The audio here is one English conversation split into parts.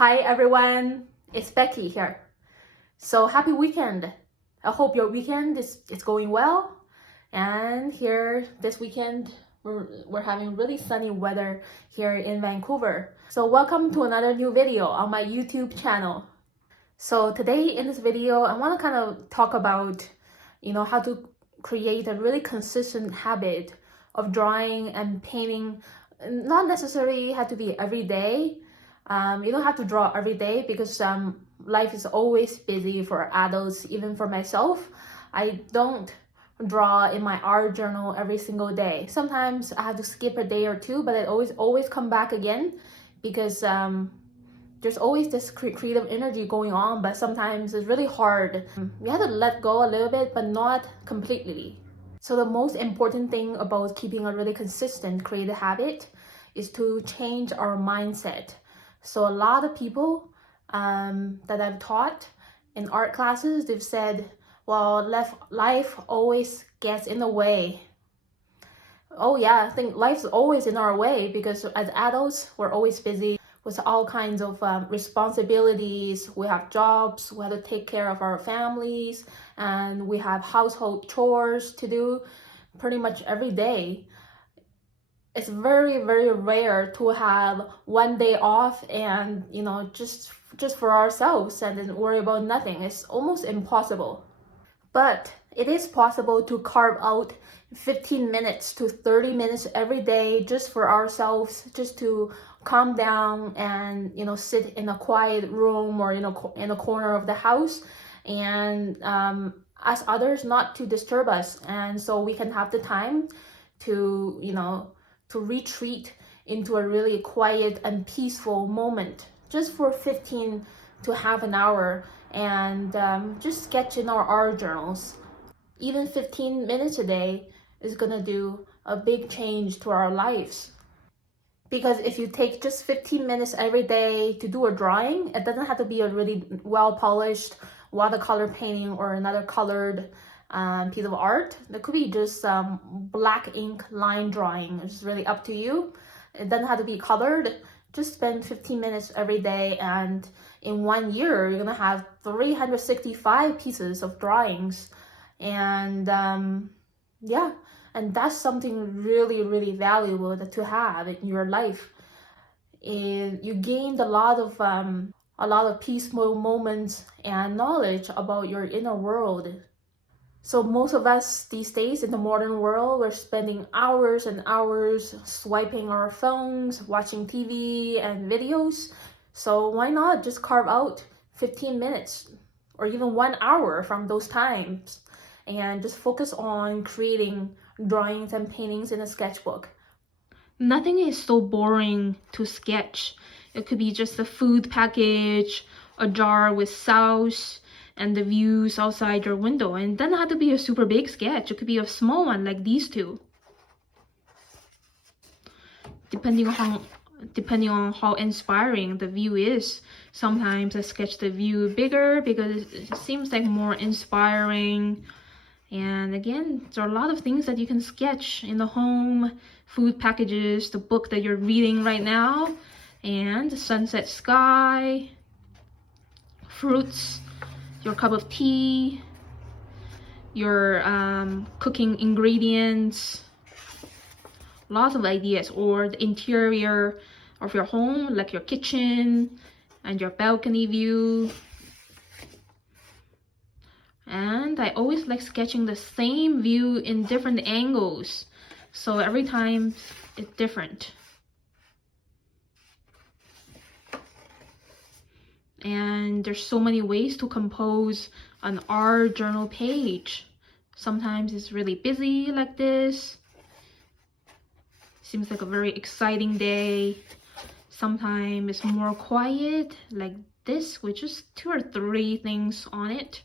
Hi everyone, it's Becky here. So happy weekend. I hope your weekend is going well. And here this weekend, we're having really sunny weather here in Vancouver. So welcome to another new video on my YouTube channel. So today in this video, I want to kind of talk about, how to create a really consistent habit of drawing and painting. Not necessarily have to be every day. You don't have to draw every day because life is always busy for adults, even for myself. I don't draw in my art journal every single day. Sometimes I have to skip a day or two, but I always come back again because there's always this creative energy going on, but sometimes it's really hard. You have to let go a little bit, but not completely. So the most important thing about keeping a really consistent creative habit is to change our mindset. So a lot of people that I've taught in art classes, they've said, well, life always gets in the way. Oh yeah, I think life's always in our way because as adults, we're always busy with all kinds of responsibilities. We have jobs, we have to take care of our families, and we have household chores to do pretty much every day. It's very, very rare to have one day off and, just for ourselves and then worry about nothing. It's almost impossible. But it is possible to carve out 15 minutes to 30 minutes every day just for ourselves, just to calm down and, sit in a quiet room or, in a corner of the house and ask others not to disturb us. And so we can have the time to, to retreat into a really quiet and peaceful moment just for 15 to half an hour and just sketch in our art journals. Even 15 minutes a day is gonna do a big change to our lives. Because if you take just 15 minutes every day to do a drawing, it doesn't have to be a really well-polished watercolor painting or another colored piece of art. It could be just black ink line drawing. It's really up to you. It doesn't have to be colored. Just spend 15 minutes every day, and in 1 year you're gonna have 365 pieces of drawings. And yeah, and that's something really, really valuable to have in your life. And you gained a lot of peaceful moments and knowledge about your inner world. So most of us these days in the modern world, we're spending hours and hours swiping our phones, watching TV and videos. So why not just carve out 15 minutes or even 1 hour from those times and just focus on creating drawings and paintings in a sketchbook. Nothing is so boring to sketch. It could be just a food package, a jar with sauce, and the views outside your window. And it doesn't have to be a super big sketch. It could be a small one like these two. Depending on how inspiring the view is. Sometimes I sketch the view bigger because it seems like more inspiring. And again, there are a lot of things that you can sketch in the home, food packages, the book that you're reading right now, and the sunset sky, fruits, your cup of tea, your cooking ingredients, lots of ideas, or the interior of your home, like your kitchen and your balcony view. And I always like sketching the same view in different angles. So every time it's different. And there's so many ways to compose an art journal page. Sometimes it's really busy like this. Seems like a very exciting day. Sometimes it's more quiet like this with just 2 or 3 things on it.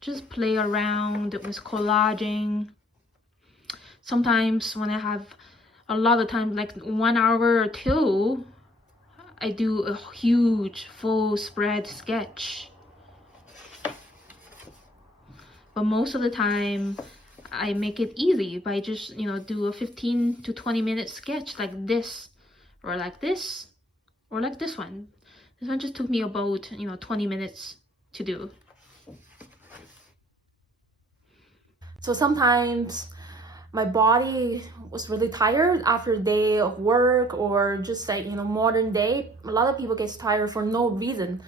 Just play around with collaging. Sometimes when I have a lot of time, like 1 hour or 2, I do a huge full spread sketch. But most of the time I make it easy by just, do a 15 to 20 minute sketch like this or like this, or like this one. This one just took me about 20 minutes to do. So sometimes my body was really tired after a day of work, or just like modern day. A lot of people get tired for no reason.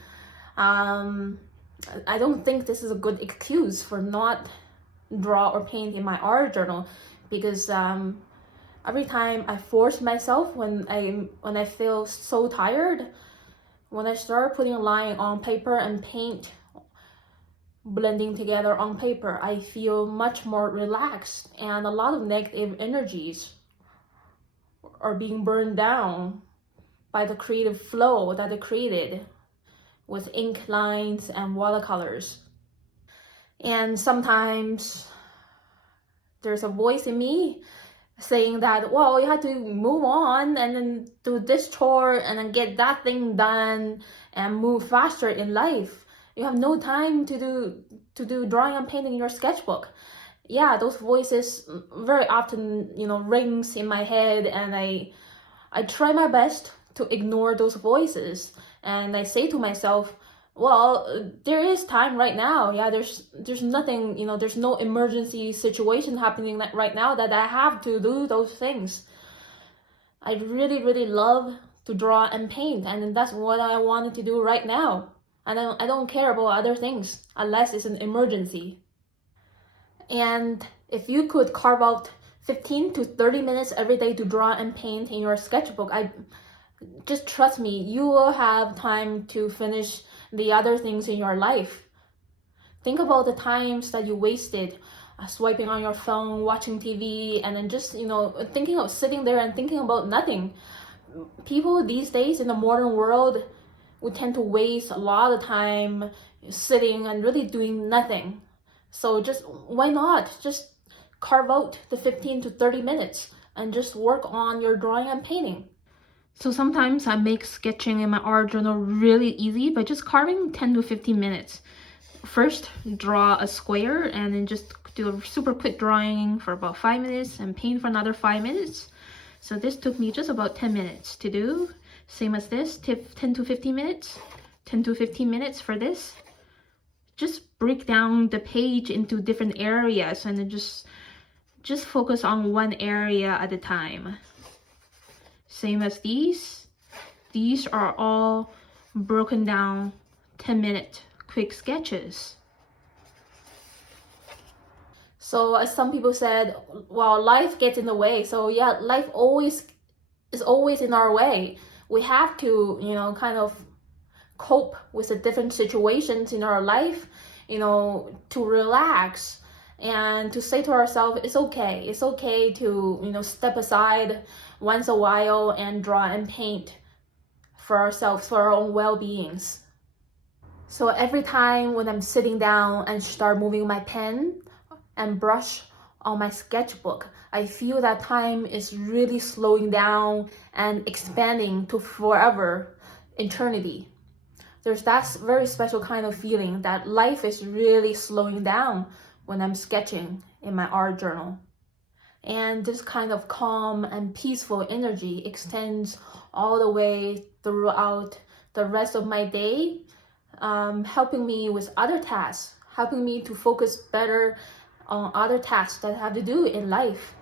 I don't think this is a good excuse for not draw or paint in my art journal, because every time I force myself when I feel so tired, when I start putting a line on paper and paint blending together on paper, I feel much more relaxed, and a lot of negative energies are being burned down by the creative flow that I created with ink lines and watercolors. And sometimes there's a voice in me saying that, well, you have to move on and then do this chore and then get that thing done and move faster in life. You have no time to do drawing and painting in your sketchbook. Yeah, those voices very often rings in my head, and I try my best to ignore those voices, and I say to myself, well, there is time right now. Yeah, there's nothing, there's no emergency situation happening right now that I have to do those things. I really, really love to draw and paint, and that's what I wanted to do right now. And I don't care about other things unless it's an emergency. And if you could carve out 15 to 30 minutes every day to draw and paint in your sketchbook, just trust me, you will have time to finish the other things in your life. Think about the times that you wasted swiping on your phone, watching TV, and then just thinking of sitting there and thinking about nothing. People these days in the modern world would tend to waste a lot of time sitting and really doing nothing. So just why not just carve out the 15 to 30 minutes and just work on your drawing and painting. So sometimes I make sketching in my art journal really easy by just carving 10 to 15 minutes. First, draw a square and then just do a super quick drawing for about 5 minutes and paint for another 5 minutes. So this took me just about 10 minutes to do. Same as this, 10 to 15 minutes. 10 to 15 minutes for this. Just break down the page into different areas and then just focus on one area at a time. Same as these. These are all broken down 10-minute quick sketches. So as some people said, well, life gets in the way. So yeah, life is always in our way. We have to, kind of cope with the different situations in our life, to relax and to say to ourselves, it's okay to step aside once a while and draw and paint for ourselves, for our own well-beings. So every time when I'm sitting down and start moving my pen and brush on my sketchbook, I feel that time is really slowing down and expanding to forever, eternity. There's that very special kind of feeling that life is really slowing down when I'm sketching in my art journal. And this kind of calm and peaceful energy extends all the way throughout the rest of my day, helping me with other tasks, helping me to focus better on other tasks that I have to do in life.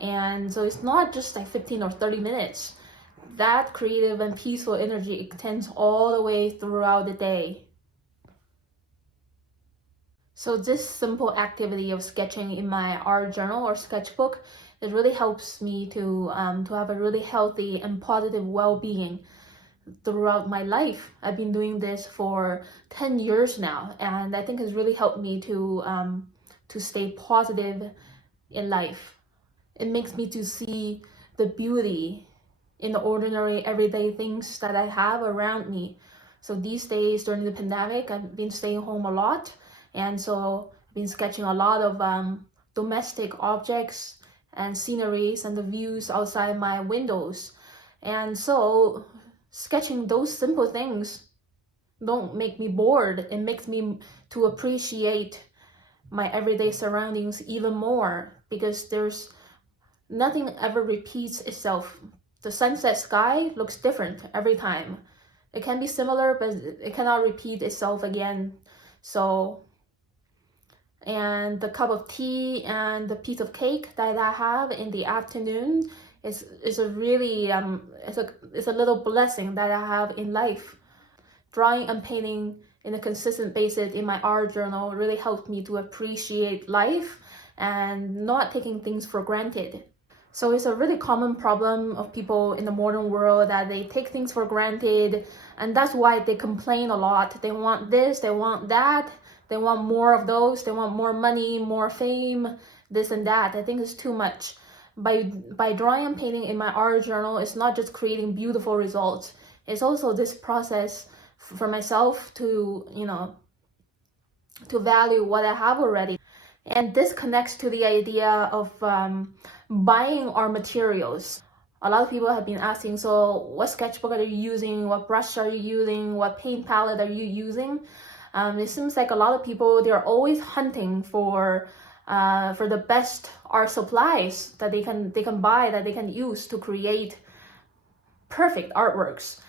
And so it's not just like 15 or 30 minutes. That creative and peaceful energy extends all the way throughout the day. So this simple activity of sketching in my art journal or sketchbook, it really helps me to have a really healthy and positive well-being throughout my life. I've been doing this for 10 years now, and I think it's really helped me to stay positive in life. It makes me to see the beauty in the ordinary everyday things that I have around me. So these days during the pandemic, I've been staying home a lot, and so I've been sketching a lot of domestic objects and sceneries and the views outside my windows. And so sketching those simple things don't make me bored. It makes me to appreciate my everyday surroundings even more, because there's nothing ever repeats itself the sunset sky looks different every time. It can be similar, but it cannot repeat itself again. So, and the cup of tea and the piece of cake that I have in the afternoon is a really it's a little blessing that I have in life. Drawing and painting in a consistent basis in my art journal really helped me to appreciate life and not taking things for granted. So it's a really common problem of people in the modern world that they take things for granted, and that's why they complain a lot. They want this, they want that, they want more of those, they want more money, more fame, this and that. I think it's too much. By drawing and painting in my art journal, it's not just creating beautiful results. It's also this process for myself to, to value what I have already. And this connects to the idea of buying our materials. A lot of people have been asking, so what sketchbook are you using? What brush are you using? What paint palette are you using? It seems like a lot of people, they're always hunting for the best art supplies that they can buy, that they can use to create perfect artworks.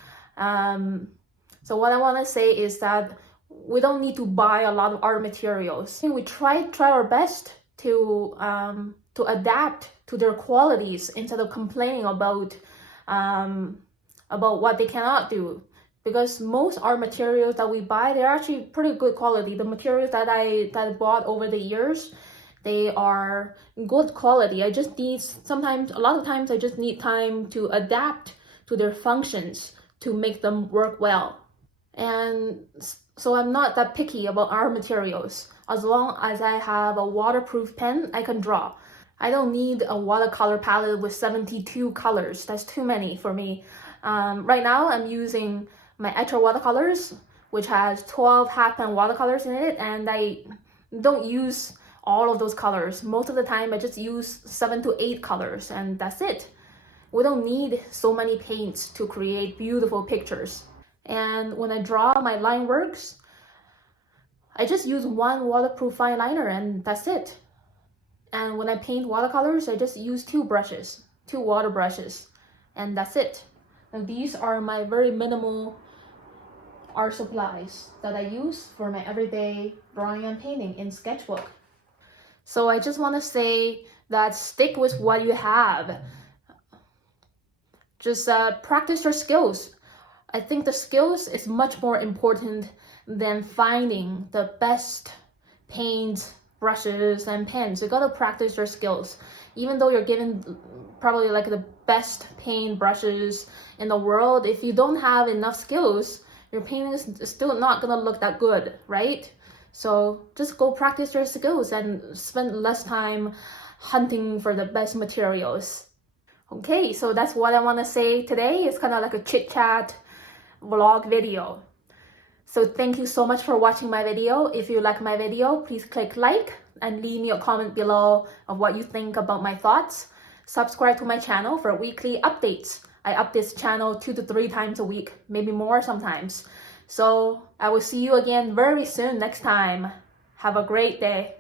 So what I want to say is that we don't need to buy a lot of art materials. We try our best to adapt to their qualities instead of complaining about what they cannot do. Because most art materials that we buy, they're actually pretty good quality. The materials that I bought over the years, they are good quality. A lot of times I just need time to adapt to their functions to make them work well. And so I'm not that picky about art materials. As long as I have a waterproof pen, I can draw. I don't need a watercolor palette with 72 colors. That's too many for me. Right now I'm using my Etcher watercolors, which has 12 half pan watercolors in it, and I don't use all of those colors. Most of the time I just use 7 to 8 colors, and that's it. We don't need so many paints to create beautiful pictures. And when I draw my line works, I just use one waterproof fine liner, and that's it. And when I paint watercolors, I just use 2 water brushes, and that's it. And these are my very minimal art supplies that I use for my everyday drawing and painting in sketchbook. So I just want to say that stick with what you have. Just practice your skills. I think the skills is much more important than finding the best paints, brushes, and pens. You gotta practice your skills. Even though you're given probably like the best paint brushes in the world, if you don't have enough skills, your painting is still not gonna look that good, right? So just go practice your skills and spend less time hunting for the best materials. Okay, so that's what I want to say today. It's kind of like a chit-chat vlog video. So thank you so much for watching my video. If you like my video, please click like and leave me a comment below of what you think about my thoughts. Subscribe to my channel for weekly updates. I up this channel 2 to 3 times a week, maybe more sometimes. So I will see you again very soon next time. Have a great day.